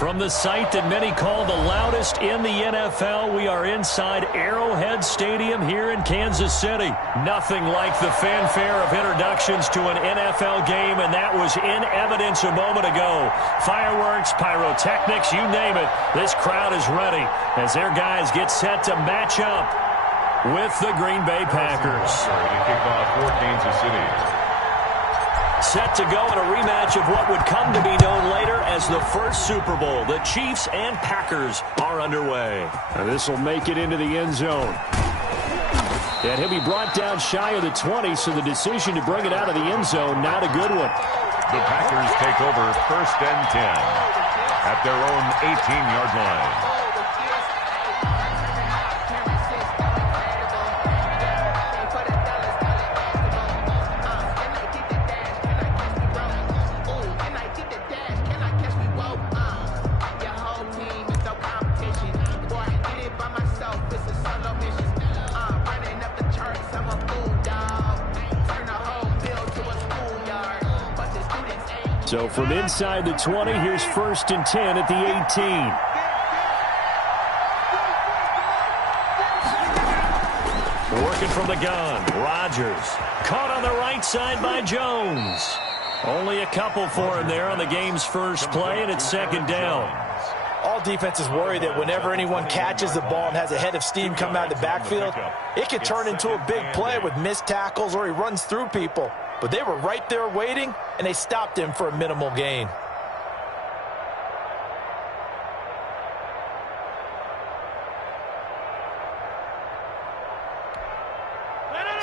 From the site that many call the loudest in the NFL, we are inside Arrowhead Stadium here in Kansas City. Nothing like the fanfare of introductions to an NFL game, and that was in evidence a moment ago. Fireworks, pyrotechnics, you name it. This crowd is ready as their guys get set to match up with the Green Bay Packers. To kick off for Kansas City. Set to go in a rematch of what would come to be known later as the first Super Bowl. The Chiefs and Packers are underway. And this will make it into the end zone. And he'll be brought down shy of the 20, so the decision to bring it out of the end zone, not a good one. The Packers take over 1st and 10 at their own 18-yard line. So from inside the 20, here's 1st and 10 at the 18. Working from the gun, Rodgers. Caught on the right side by Jones. Only a couple for him there on the game's first play, and it's 2nd down. All defenses worry that whenever anyone catches the ball and has a head of steam come out of the backfield, it could turn into a big play with missed tackles or he runs through people. But they were right there waiting, and they stopped him for a minimal gain.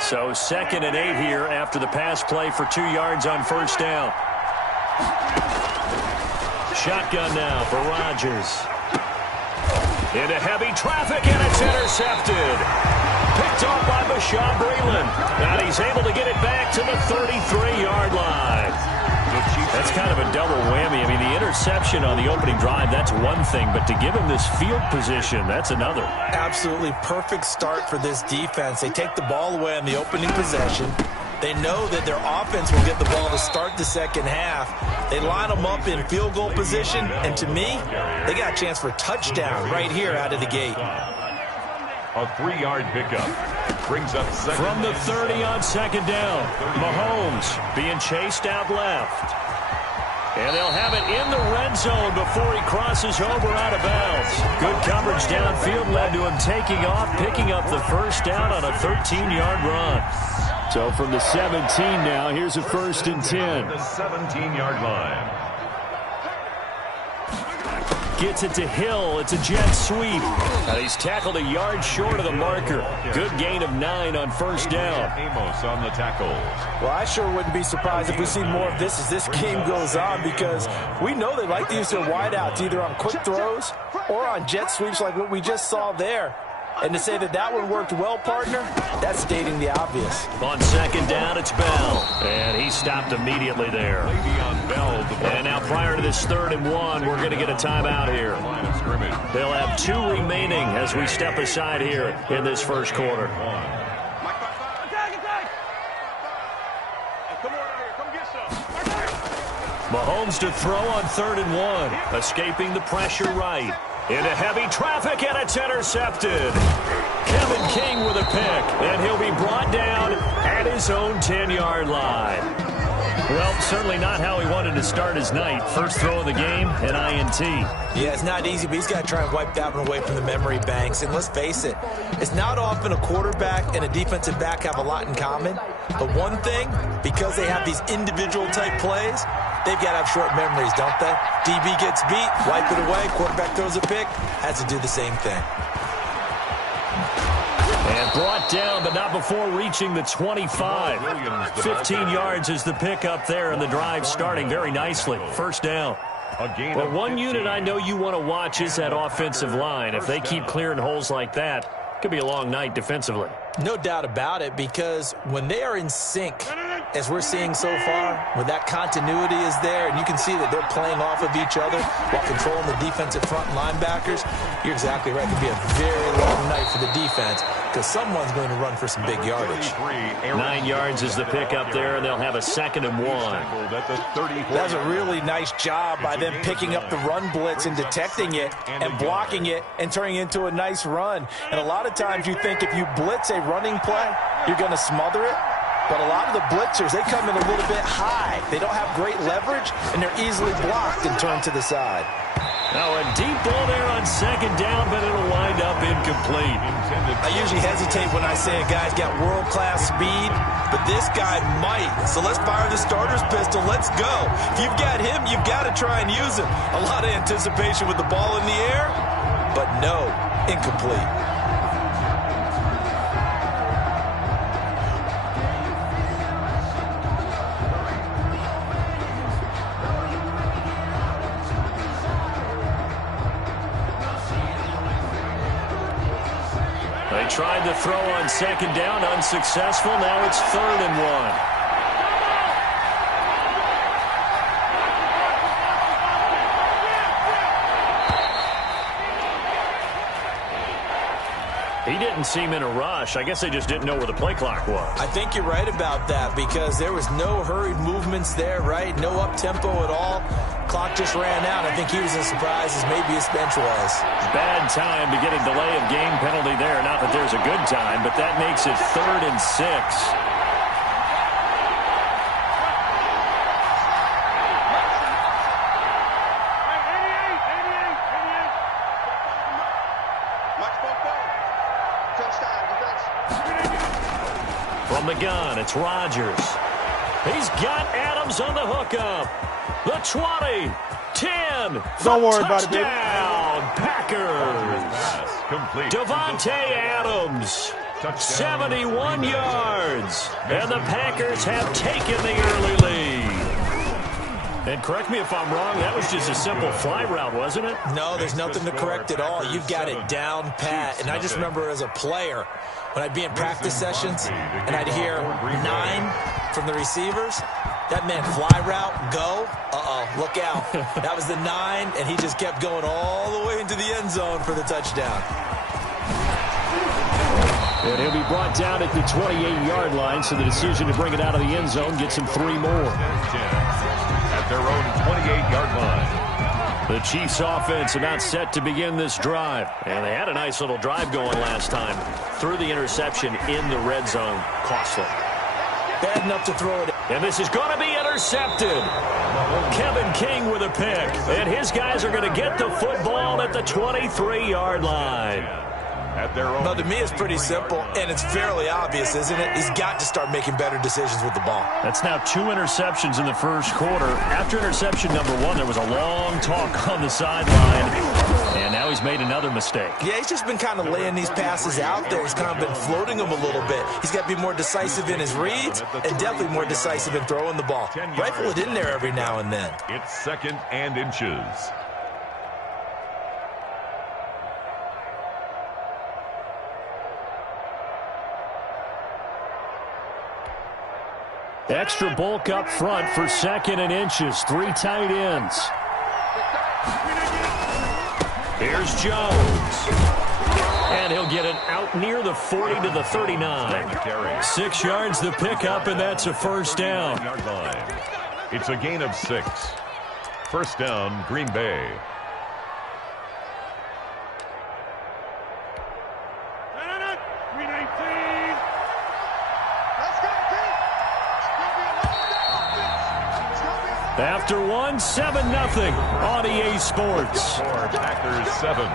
So 2nd and 8 here after the pass play for 2 yards on 1st down. Shotgun now for Rodgers. Into heavy traffic, and it's intercepted. Picked off by Bashaud Breeland. And he's able to get it back to the 33-yard line. That's kind of a double whammy. I mean, the interception on the opening drive, that's one thing. But to give him this field position, that's another. Absolutely perfect start for this defense. They take the ball away on the opening possession. They know that their offense will get the ball to start the second half. They line them up in field goal position. And to me, they got a chance for a touchdown right here out of the gate. A 3-yard pickup brings up 2nd. From the 30 on 2nd down. Mahomes being chased out left. And they'll have it in the red zone before he crosses over out of bounds. Good coverage downfield led to him taking off, picking up the 1st down on a 13-yard run. So from the 17 now, here's a 1st and 10. The 17-yard line. Gets it to Hill. It's a jet sweep. And he's tackled a yard short of the marker. Good gain of 9 on 1st down. Amos on the tackle. Well, I sure wouldn't be surprised if we see more of this as this game goes on, because we know they like to use their wideouts either on quick throws or on jet sweeps like what we just saw there. And to say that that one worked well, partner, that's stating the obvious. On 2nd down, it's Bell. And he stopped immediately there. And now prior to this 3rd and 1, we're going to get a timeout here. They'll have 2 remaining as we step aside here in this first quarter. Mahomes to throw on 3rd and 1. Escaping the pressure right. Into heavy traffic, and it's intercepted. Kevin King with a pick, and he'll be brought down at his own 10-yard line. Well, certainly not how he wanted to start his night. First throw of the game, an INT. Yeah, it's not easy, but he's got to try and wipe that one away from the memory banks. And let's face it, it's not often a quarterback and a defensive back have a lot in common. But one thing, because they have these individual-type plays, they've got to have short memories, don't they? DB gets beat, wipe it away, quarterback throws a pick, has to do the same thing. And brought down, but not before reaching the 25. 15 yards is the pickup there, and the drive starting very nicely. 1st down. But one unit I know you want to watch is that offensive line. If they keep clearing holes like that, it could be a long night defensively. No doubt about it, because when they are in sync, as we're seeing so far, when that continuity is there, and you can see that they're playing off of each other while controlling the defensive front linebackers, You're exactly right. It could be a very long night for the defense because someone's going to run for some big yardage. 9 yards is the pickup there, and they'll have a 2nd and 1. That's a really nice job by them picking up the run blitz and detecting it and blocking it and turning it into a nice run. And a lot of times you think if you blitz a running play, you're going to smother it. But a lot of the blitzers, they come in a little bit high. They don't have great leverage, and they're easily blocked and turned to the side. Now a deep ball there on 2nd down, but it'll wind up incomplete. I usually hesitate when I say a guy's got world-class speed, but this guy might. So let's fire the starter's pistol. Let's go. If you've got him, you've got to try and use him. A lot of anticipation with the ball in the air, but no, incomplete. They tried to throw on 2nd down, unsuccessful. Now it's 3rd and 1. He didn't seem in a rush. I guess they just didn't know where the play clock was. I think you're right about that because there was no hurried movements there, right? No up-tempo at all. Clock just ran out. I think he was as surprised as maybe his bench was. Bad time to get a delay of game penalty there. Not that there's a good time, but that makes it 3rd and 6. From the gun, it's Rodgers. He's got Adams on the hookup. The 20, 10, don't worry about it, baby. Packers. Devontae Adams, 71 yards, and the Packers have taken the early lead. And correct me if I'm wrong, that was just a simple fly route, wasn't it? No, there's nothing to correct at all. You've got it down pat. And I just remember as a player, when I'd be in practice sessions and I'd hear 9 from the receivers, that meant fly route, go, look out. That was the 9, and he just kept going all the way into the end zone for the touchdown. And he'll be brought down at the 28-yard line, so the decision to bring it out of the end zone gets him 3 more. At their own 28-yard line. The Chiefs offense about set to begin this drive. And they had a nice little drive going last time. Threw the interception in the red zone. Costly. Bad enough to throw it. And this is going to be intercepted. Kevin King with a pick. And his guys are going to get the football at the 23-yard line. At their own. No, to me, it's pretty simple, and it's fairly obvious, isn't it? He's got to start making better decisions with the ball. That's now 2 interceptions in the first quarter. After interception number 1, there was a long talk on the sideline, and now he's made another mistake. Yeah, he's just been kind of laying these passes out there. He's kind of been floating them a little bit. He's got to be more decisive in his reads and definitely more decisive in throwing the ball. Rifle it in there every now and then. It's 2nd and inches. Extra bulk up front for 2nd and inches. 3 tight ends. Here's Jones. And he'll get it out near the 40 to the 39. 6 yards the pickup, and that's a first down. It's a gain of 6. First down, Green Bay. After 1, 7-0 on EA Sports. Packers 7,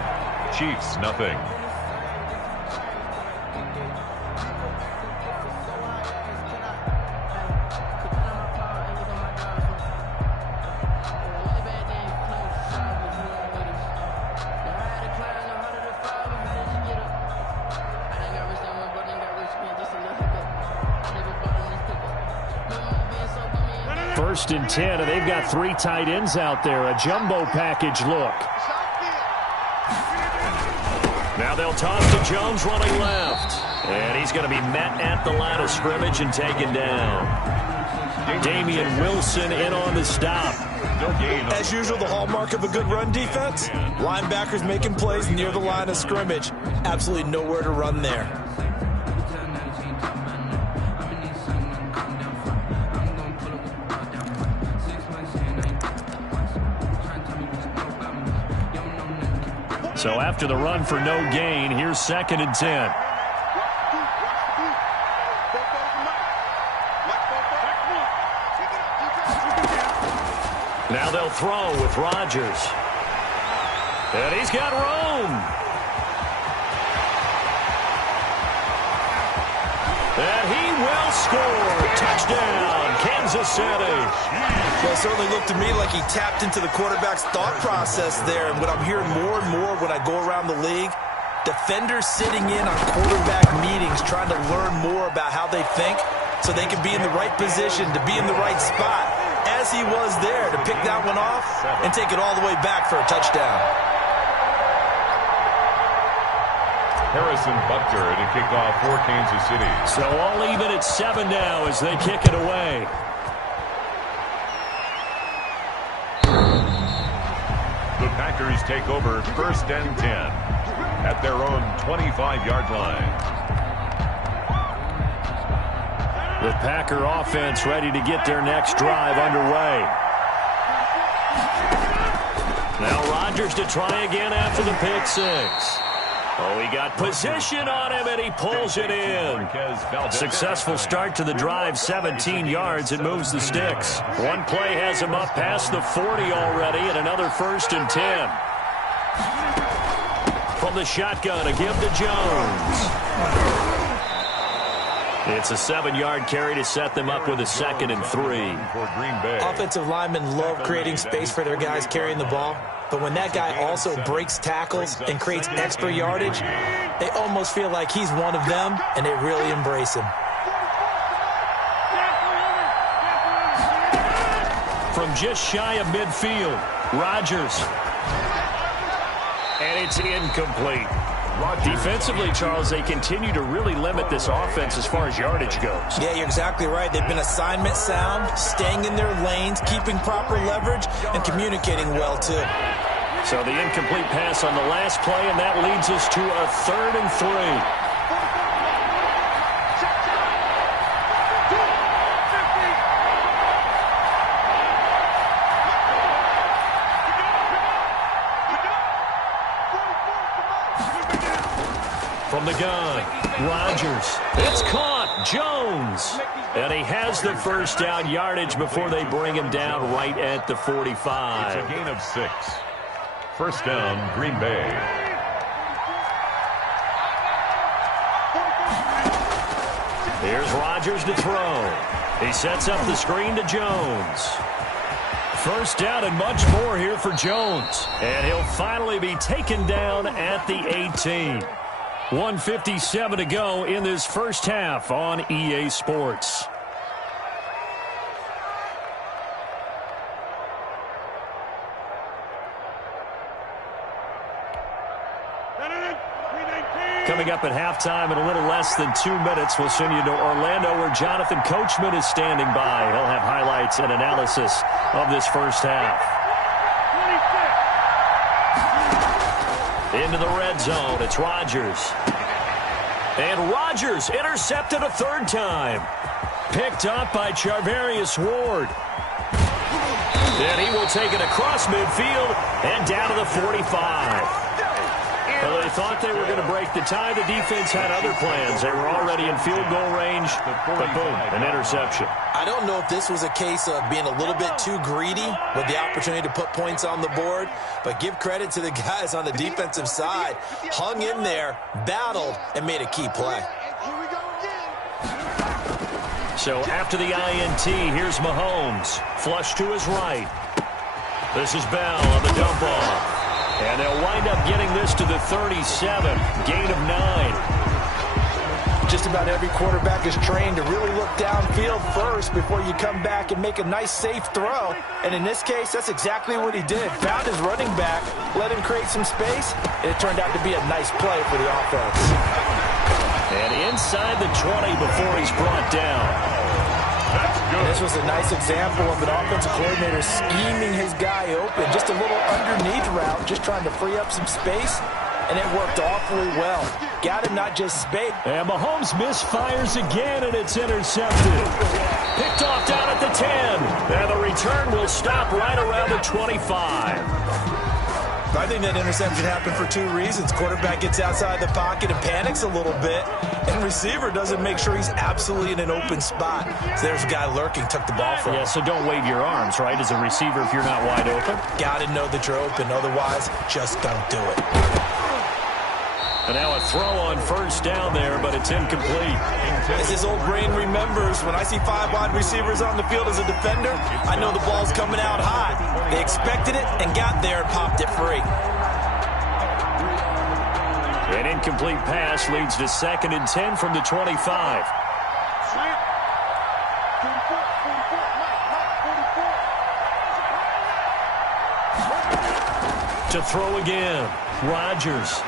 Chiefs nothing. First and 10, and they've got 3 tight ends out there. A jumbo package look. Now they'll toss to Jones running left. And he's going to be met at the line of scrimmage and taken down. Damian Wilson in on the stop. As usual, the hallmark of a good run defense, linebackers making plays near the line of scrimmage. Absolutely nowhere to run there. So after the run for no gain, here's 2nd and 10. Now they'll throw with Rodgers. And he's got room. And he will score. Touchdown, Kansas City. Well, it certainly looked to me like he tapped into the quarterback's thought process there. And what I'm hearing more and more when I go around the league, defenders sitting in on quarterback meetings trying to learn more about how they think so they can be in the right position to be in the right spot. As he was there to pick that one off and take it all the way back for a touchdown. Harrison Butker to kick off for Kansas City. So all even at 7 now as they kick it away. The Packers take over 1st and 10 at their own 25-yard line. The Packer offense ready to get their next drive underway. Now Rodgers to try again after the pick 6. Oh, he got position on him, and he pulls it in. Successful start to the drive, 17 yards. It moves the sticks. One play has him up past the 40 already, and another 1st and 10. From the shotgun, a give to Jones. It's a 7-yard carry to set them up with a 2nd and 3. Offensive linemen love creating space for their guys carrying the ball. But when that guy also breaks tackles and creates extra yardage, they almost feel like he's one of them, and they really embrace him. From just shy of midfield, Rodgers. And it's incomplete. Defensively, Charles, they continue to really limit this offense as far as yardage goes. Yeah, you're exactly right. They've been assignment sound, staying in their lanes, keeping proper leverage, and communicating well, too. So the incomplete pass on the last play, and that leads us to a 3rd and 3. From the gun, Rodgers. It's caught. Jones. And he has the first down yardage before they bring him down right at the 45. It's a gain of 6. 1st down, Green Bay. Here's Rodgers to throw. He sets up the screen to Jones. 1st down and much more here for Jones. And he'll finally be taken down at the 18. 1:57 to go in this first half on EA Sports. Coming up at halftime in a little less than 2 minutes, we'll send you to Orlando where Jonathan Coachman is standing by. He'll have highlights and analysis of this first half. Into the red zone, it's Rodgers. And Rodgers intercepted a 3rd time. Picked up by Charvarius Ward. And he will take it across midfield and down to the 45. Well, they thought they were going to break the tie. The defense had other plans. They were already in field goal range, but boom, an interception. I don't know if this was a case of being a little bit too greedy with the opportunity to put points on the board, but give credit to the guys on the defensive side. Hung in there, battled, and made a key play. So after the INT, here's Mahomes. Flush to his right. This is Bell on the dump off. And they'll wind up getting this to the 37. Gain of 9. Just about every quarterback is trained to really look downfield first before you come back and make a nice, safe throw. And in this case, that's exactly what he did. Found his running back, let him create some space, and it turned out to be a nice play for the offense. And inside the 20 before he's brought down. That's good. This was a nice example of an offensive coordinator scheming his guy open. Just a little underneath route, just trying to free up some space, and it worked awfully well. Got him not just space. And Mahomes misfires again, and it's intercepted. Picked off down at the 10. And the return will stop right around the 25. I think that interception happened for two reasons. Quarterback gets outside the pocket and panics a little bit, and receiver doesn't make sure he's absolutely in an open spot. So there's a guy lurking, took the ball from him. Yeah, so don't wave your arms, right, as a receiver if you're not wide open. Got to know that you're open. Otherwise, just don't do it. And now a throw on first down there, but it's incomplete. As his old brain remembers, when I see 5 wide receivers on the field as a defender, I know the ball's coming out high. They expected it and got there and popped it free. An incomplete pass leads to 2nd and 10 from the 25. To throw again, Rodgers.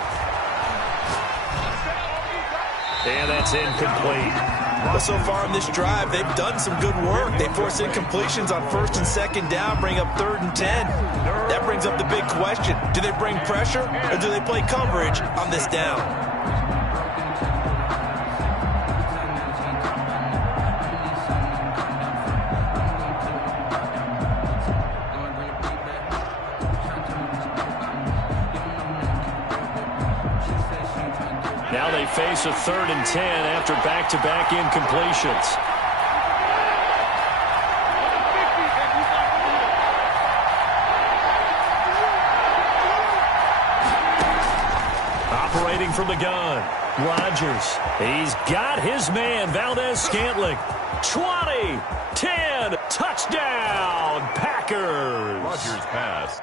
And that's incomplete. Well, so far in this drive, they've done some good work. They force incompletions on 1st and 2nd down, bring up 3rd and 10. That brings up the big question. Do they bring pressure or do they play coverage on this down? Now they face a 3rd and 10 after back-to-back incompletions. Operating from the gun, Rodgers. He's got his man, Valdez-Scantling. 20, 10, touchdown, Packers. Rodgers pass.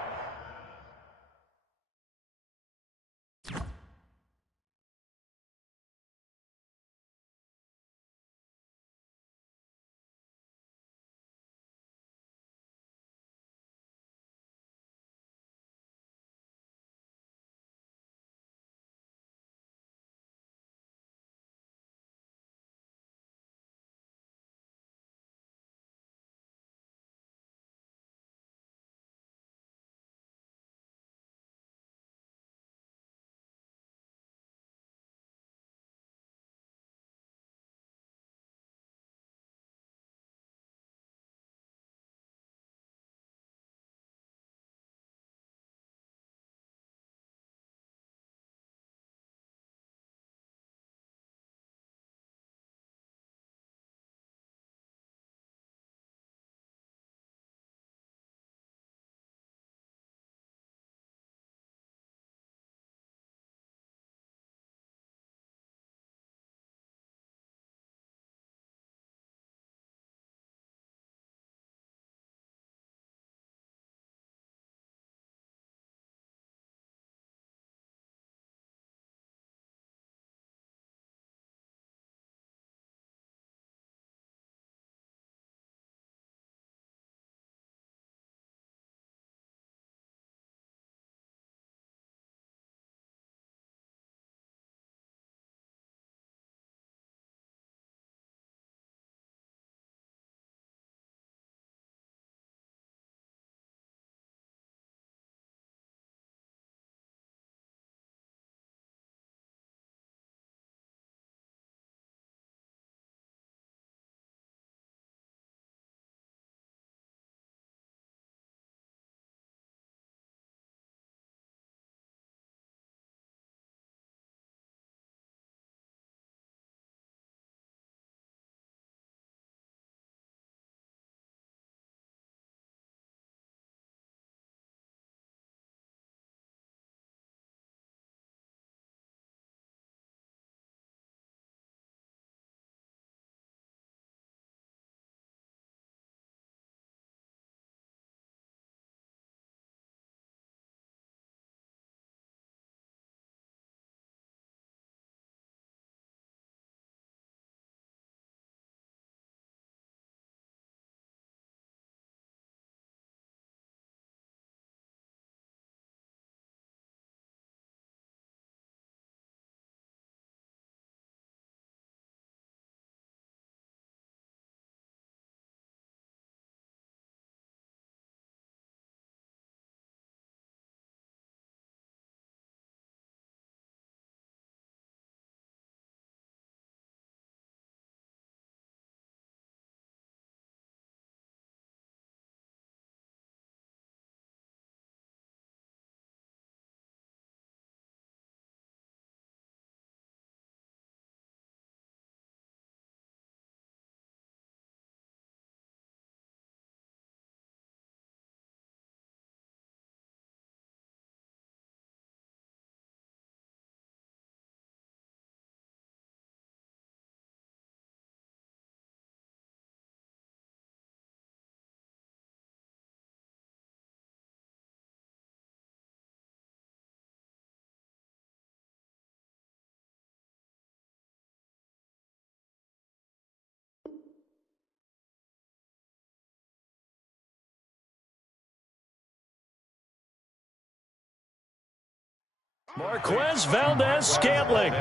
Marquez Valdez-Scantling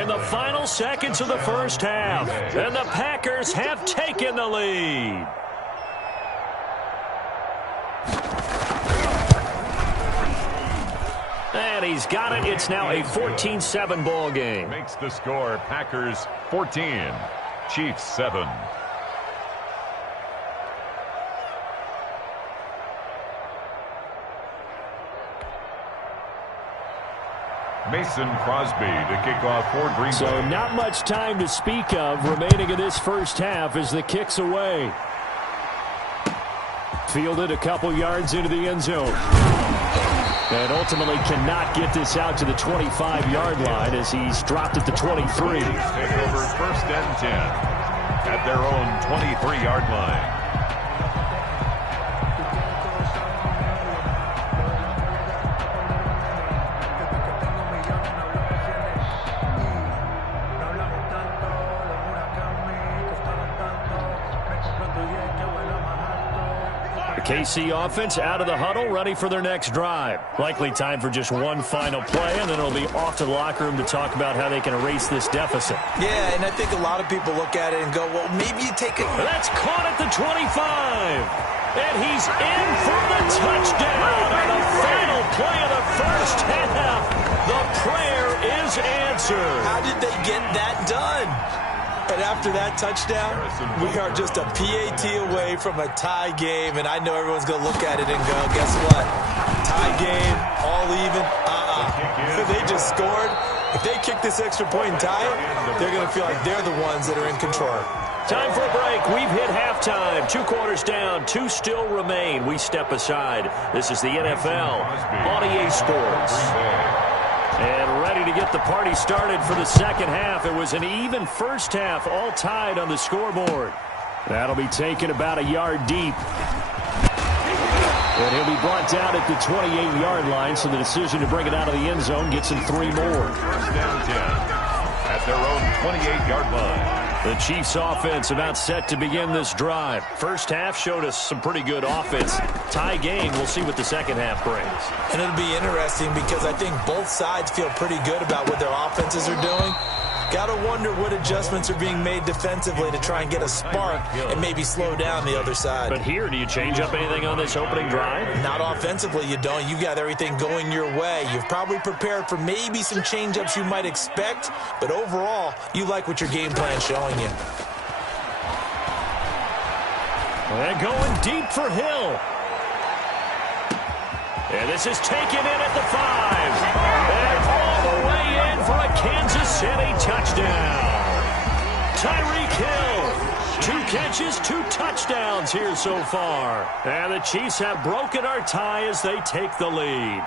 in the final seconds of the first half. And the Packers have taken the lead. And he's got it. It's now a 14-7 ball game. Makes the score Packers 14, Chiefs 7. Mason Crosby to kick off for Green Bay. So not much time to speak of remaining in this first half as the kick's away. Fielded a couple yards into the end zone. And ultimately cannot get this out to the 25-yard line as he's dropped at the 23. Take over first and 10 at their own 23-yard line. KC offense out of the huddle, ready for their next drive. Likely time for just one final play, and then it'll be off to the locker room to talk about how they can erase this deficit. Yeah, and I think a lot of people look at it and go, well, maybe you take it. That's caught at the 25. And he's in for the touchdown. On the final play of the first half, the prayer is answered. How did they get that done? And after that touchdown, we are just a PAT away from a tie game. And I know everyone's going to look at it and go, guess what? Tie game, all even. They just scored. If they kick this extra point and tie it, they're going to feel like they're the ones that are in control. Time for a break. We've hit halftime. 2 quarters down. 2 still remain. We step aside. This is the NFL on EA Sports. And ready to get the party started for the second half. It was an even first half, all tied on the scoreboard. That'll be taken about a yard deep. And he'll be brought down at the 28-yard line, so the decision to bring it out of the end zone gets him 3 more. First down 10 at their own 28-yard line. The Chiefs offense about set to begin this drive. First half showed us some pretty good offense. Tie game, we'll see what the second half brings. And it'll be interesting because I think both sides feel pretty good about what their offenses are doing. Got to wonder what adjustments are being made defensively to try and get a spark and maybe slow down the other side. But here, do you change up anything on this opening drive? Not offensively, you don't. You got everything going your way. You've probably prepared for maybe some change-ups you might expect, but overall, you like what your game plan's showing you. And going deep for Hill. And this is taken in at the 5. And all the way in for a Kansas City touchdown. Tyreek Hill. 2 catches, 2 touchdowns here so far. And the Chiefs have broken our tie as they take the lead.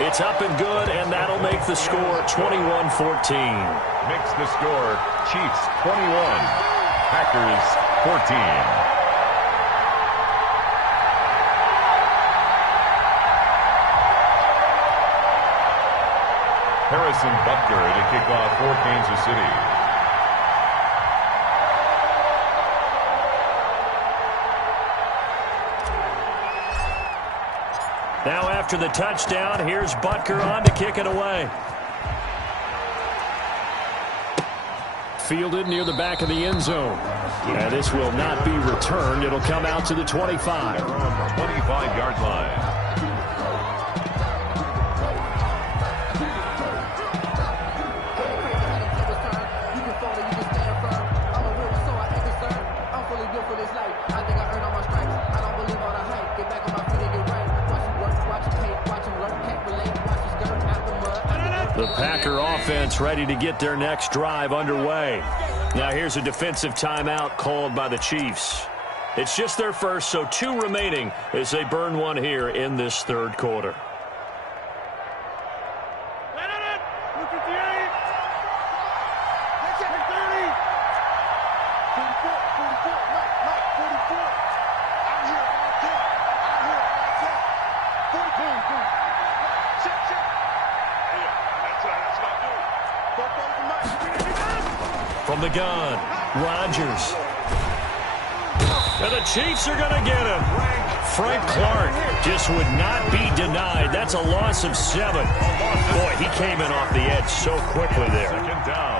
It's up and good, and that'll make the score 21-14. Makes the score Chiefs 21, Packers 14. Harrison Butker to kick off for Kansas City. Now after the touchdown, here's Butker on to kick it away. Fielded near the back of the end zone. And this will not be returned. It'll come out to the 25. 25-yard line. The Packer offense ready to get their next drive underway. Now here's a defensive timeout called by the Chiefs. It's just their first, so 2 remaining as they burn one here in this third quarter. From From the gun, Rodgers. And the Chiefs are going to get him. Frank Clark just would not be denied. That's a loss of 7. Boy, he came in off the edge so quickly there.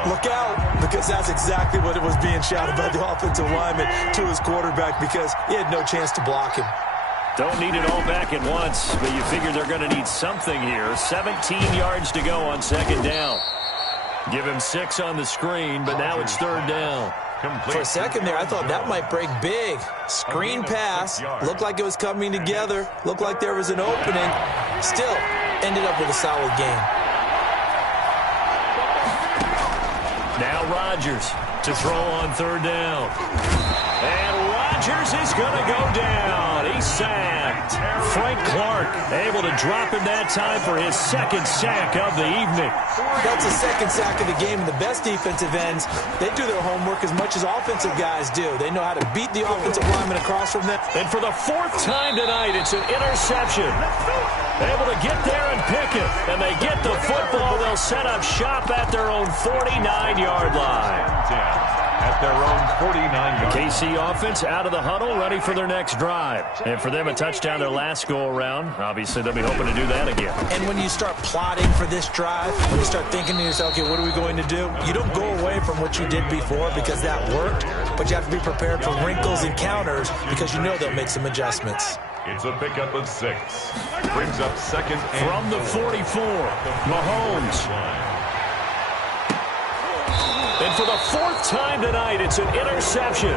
Look out, because that's exactly what it was being shouted by the offensive lineman to his quarterback, because he had no chance to block him. Don't need it all back at once, but you figure they're going to need something here. 17 yards to go on second down. Give him 6 on the screen, but now it's third down. For a second there, I thought that might break big. Screen pass. Looked like it was coming together. Looked like there was an opening. Still, ended up with a solid game. Now Rodgers to throw on third down. And Rodgers is going to go down. He's sacked. Frank Clark able to drop him that time for his second sack of the evening. That's the second sack of the game, and the best defensive ends, they do their homework as much as offensive guys do. They know how to beat the offensive lineman across from them. And for the 4th time tonight, it's an interception. Able to get there and pick it. And they get the football. They'll set up shop at their own 49-yard line. At their own 49-yard line. KC offense out of the huddle, ready for their next drive. And for them, a touchdown their last go-around. Obviously, they'll be hoping to do that again. And when you start plotting for this drive, when you start thinking to yourself, okay, what are we going to do? You don't go away from what you did before because that worked, but you have to be prepared for wrinkles and counters because you know they'll make some adjustments. It's a pickup of 6. Brings up second and from the 44, Mahomes. And for the 4th time tonight, it's an interception.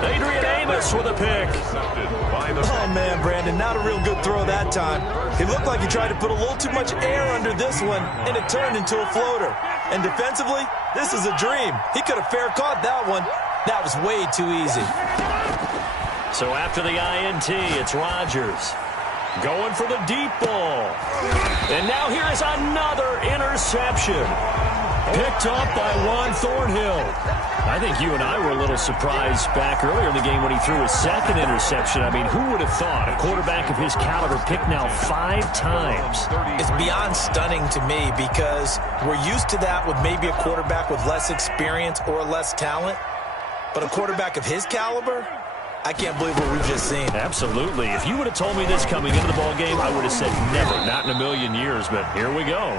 Adrian Amos with a pick. Oh, man, Brandon, not a real good throw that time. It looked like he tried to put a little too much air under this one, and it turned into a floater. And defensively, this is a dream. He could have fair caught that one. That was way too easy. So after the INT, it's Rodgers going for the deep ball. And now here is another interception. Picked up by Juan Thornhill. I think you and I were a little surprised back earlier in the game when he threw his second interception. I mean, who would have thought a quarterback of his caliber picked now 5 times? It's beyond stunning to me because we're used to that with maybe a quarterback with less experience or less talent. But a quarterback of his caliber, I can't believe what we've just seen. Absolutely. If you would have told me this coming into the ballgame, I would have said never, not in a million years. But here we go.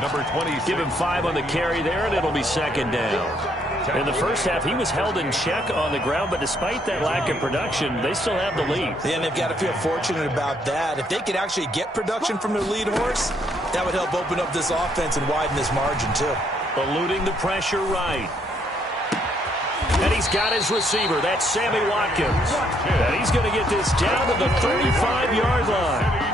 Number 26. Give him 5 on the carry there, and it'll be second down. In the first half, he was held in check on the ground, but despite that lack of production, they still have the lead. Yeah, and they've got to feel fortunate about that. If they could actually get production from their lead horse, that would help open up this offense and widen this margin, too. Eluding the pressure right. And he's got his receiver. That's Sammy Watkins. And he's going to get this down to the 35-yard line.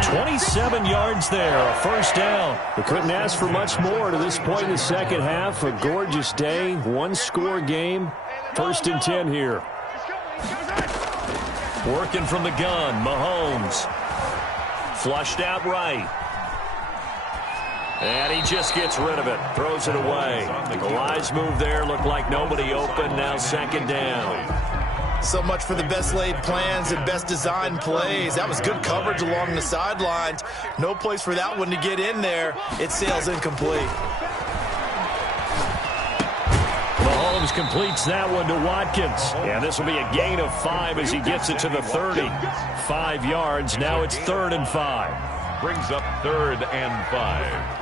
27 yards there, a first down. We couldn't ask for much more to this point in the second half. A gorgeous day, 1-score game. 1st and 10 here. Working from the gun, Mahomes. Flushed out right. And he just gets rid of it. Throws it away. The wise move there. Looked like nobody open. Now second down. So much for the best laid plans and best designed plays. That was good coverage along the sidelines. No place for that one to get in there. It sails incomplete. Mahomes completes that one to Watkins. And this will be a gain of 5 as he gets it to the 30. 5 yards. Now it's 3rd and 5. Brings up 3rd and 5.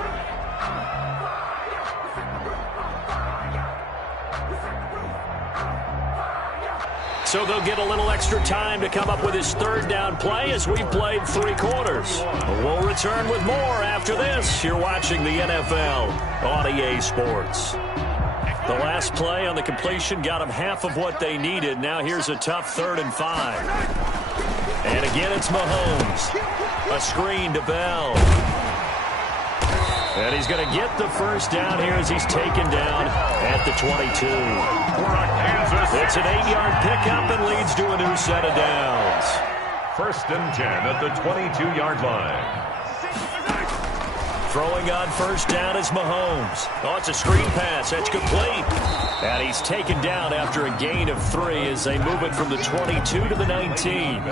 So they'll get a little extra time to come up with his 3rd down play as we've played 3 quarters. We'll return with more after this. You're watching the NFL on EA Sports. The last play on the completion got them half of what they needed. Now here's a tough 3rd and 5. And again, it's Mahomes. A screen to Bell. And he's going to get the first down here as he's taken down at the 22. It's an 8-yard pickup and leads to a new set of downs. 1st and 10 at the 22-yard line. Throwing on first down is Mahomes. Oh, it's a screen pass. That's complete. And he's taken down after a gain of 3 as they move it from the 22 to the 19.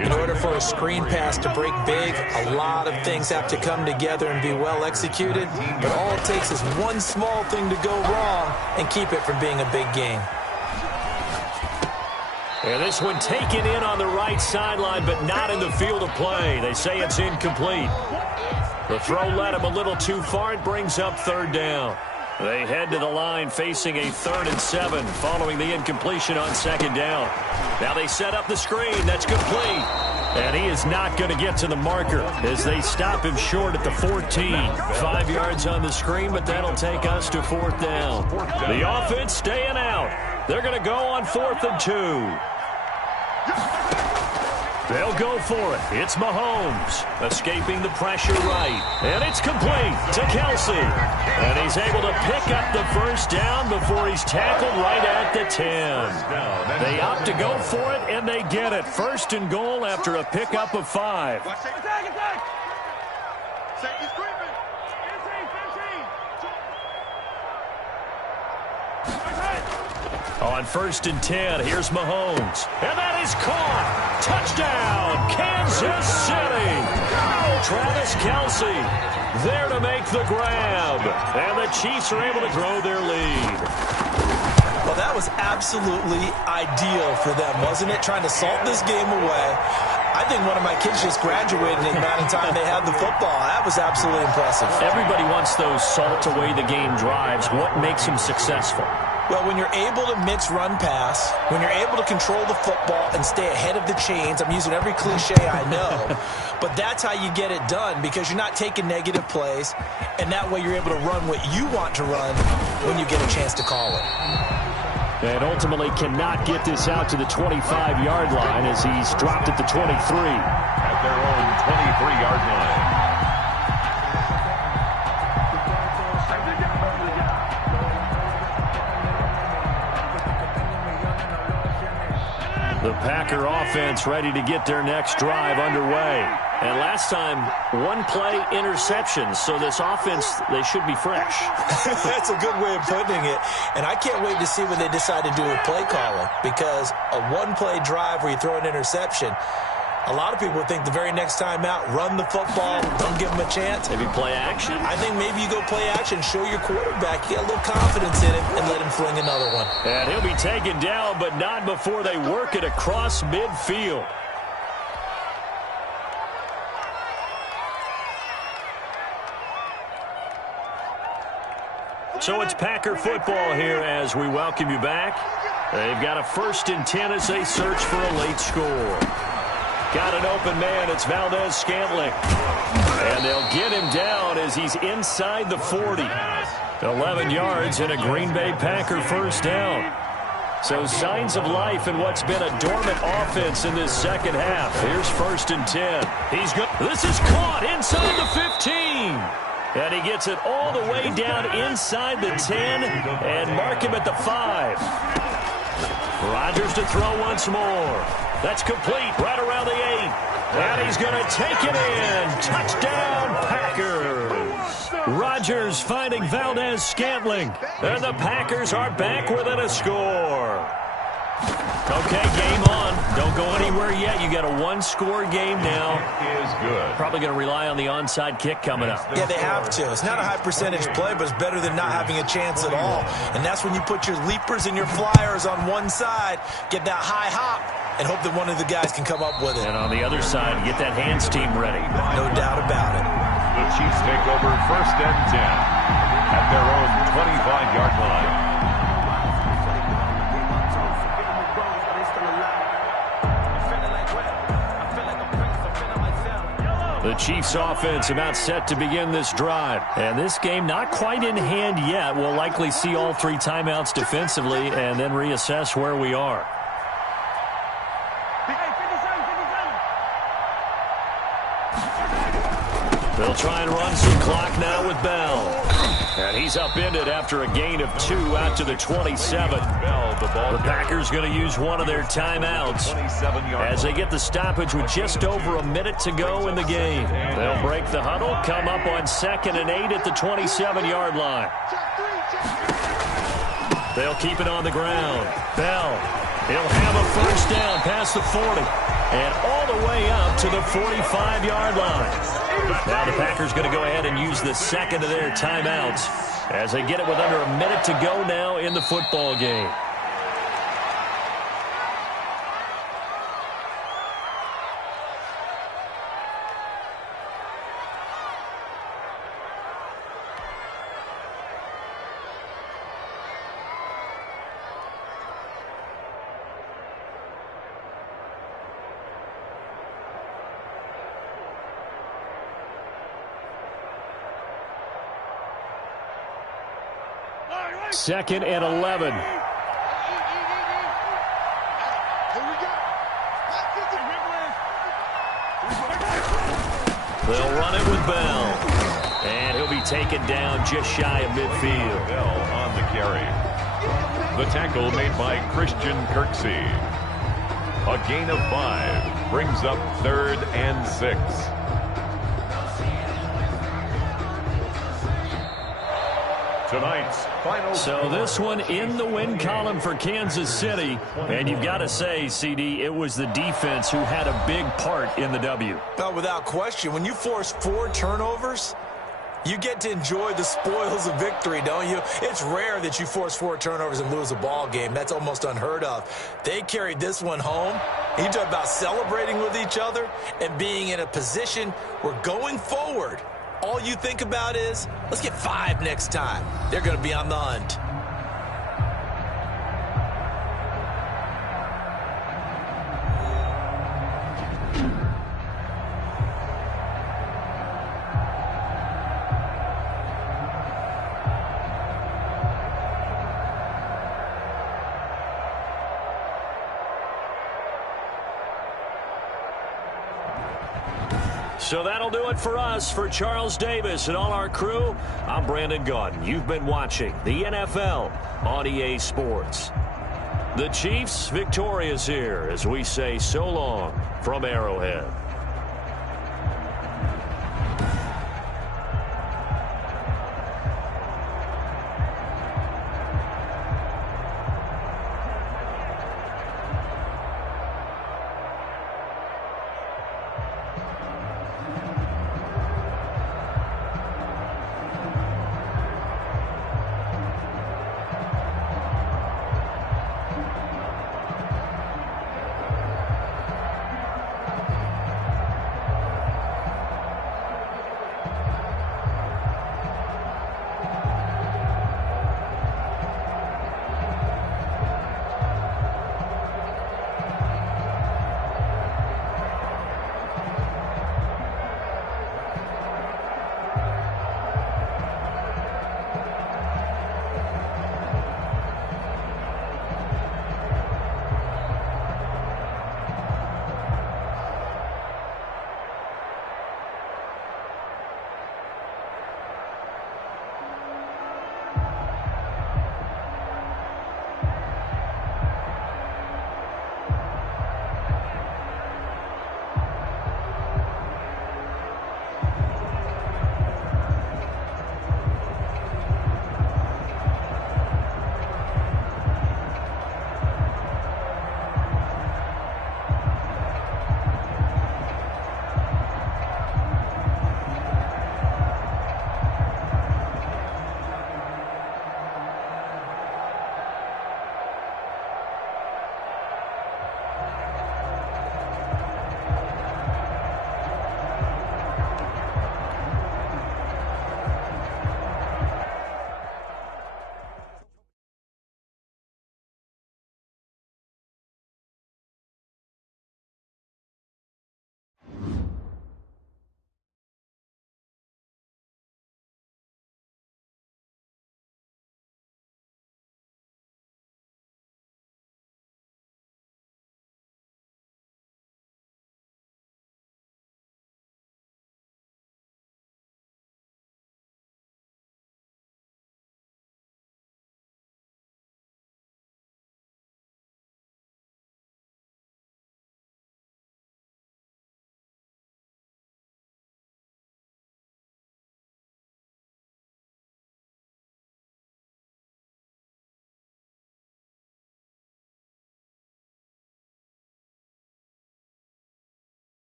In order for a screen pass to break big, a lot of things have to come together and be well executed. But all it takes is one small thing to go wrong and keep it from being a big game. And this one taken in on the right sideline, but not in the field of play. They say it's incomplete. The throw led him a little too far. It brings up third down. They head to the line facing a 3rd and 7 following the incompletion on 2nd down. Now they set up the screen. That's complete. And he is not going to get to the marker as they stop him short at the 14. 5 yards on the screen, but that'll take us to 4th down. The offense staying out. They're going to go on 4th and 2. They'll go for it. It's Mahomes escaping the pressure right. And it's complete to Kelsey. And he's able to pick up the first down before he's tackled right at the 10. They opt to go for it, and they get it. 1st and goal after a pickup of 5. On 1st and 10, here's Mahomes. And that is caught. Touchdown, Kansas City. Travis Kelsey there to make the grab. And the Chiefs are able to grow their lead. Well, that was absolutely ideal for them, wasn't it? Trying to salt this game away. I think one of my kids just graduated in the amount of time they had the football. That was absolutely impressive. Everybody wants those salt-away-the-game drives. What makes them successful? Well, when you're able to mix run-pass, when you're able to control the football and stay ahead of the chains, I'm using every cliche I know, but that's how you get it done because you're not taking negative plays, and that way you're able to run what you want to run when you get a chance to call it. And ultimately cannot get this out to the 25-yard line as he's dropped at the 23. At their own 23-yard line. The Packer offense ready to get their next drive underway. And last time, one-play interception, so this offense, they should be fresh. That's a good way of putting it. And I can't wait to see what they decide to do with play calling because a one-play drive where you throw an interception, a lot of people think the very next time out, run the football, don't give them a chance. Maybe play action? I think maybe you go play action, show your quarterback, you got a little confidence in him, and let him fling another one. And he'll be taken down, but not before they work it across midfield. So it's Packer football here as we welcome you back. They've got a 1st and 10 as they search for a late score. Got an open man. It's Valdez-Scantling. And they'll get him down as he's inside the 40. 11 yards and a Green Bay Packer first down. So signs of life in what's been a dormant offense in this second half. Here's 1st and 10. He's good. This is caught inside the 15. And he gets it all the way down inside the 10 and mark him at the 5. Rodgers to throw once more. That's complete right around the 8. And he's going to take it in. Touchdown, Packers. Rodgers finding Valdez-Scantling. And the Packers are back within a score. Okay, game on. Don't go anywhere yet. You got a one-score game now. Is good. Probably going to rely on the onside kick coming up. Yeah, they have to. It's not a high-percentage play, but it's better than not having a chance at all. And that's when you put your leapers and your flyers on one side, get that high hop, and hope that one of the guys can come up with it. And on the other side, get that hands team ready. No doubt about it. The Chiefs take over 1st and 10 at their own 25-yard line. The Chiefs offense about set to begin this drive. And this game not quite in hand yet. We'll likely see all 3 timeouts defensively and then reassess where we are. They'll try and run some clock now with Bell. And he's upended after a gain of 2 out to the 27. The Packers going to use one of their timeouts as they get the stoppage with just over a minute to go in the game. They'll break the huddle, come up on 2nd and 8 at the 27-yard line. They'll keep it on the ground. Bell, he'll have a first down past the 40. And all the way up to the 45-yard line. Now the Packers going to go ahead and use the second of their timeouts as they get it with under a minute to go now in the football game. Second and 11. They'll run it with Bell. And he'll be taken down just shy of midfield. Bell on the carry. The tackle made by Christian Kirksey. A gain of 5 brings up 3rd and 6. Tonight's final. So this one in the win column for Kansas City. And you've got to say, CD, it was the defense who had a big part in the W. Without question, when you force 4 turnovers, you get to enjoy the spoils of victory, don't you? It's rare that you force 4 turnovers and lose a ball game. That's almost unheard of. They carried this one home. You talk about celebrating with each other and being in a position where going forward, all you think about is, let's get 5 next time. They're going to be on the hunt. So that'll do it for us. For Charles Davis and all our crew, I'm Brandon Gaudin. You've been watching the NFL on EA Sports. The Chiefs victorious here as we say so long from Arrowhead.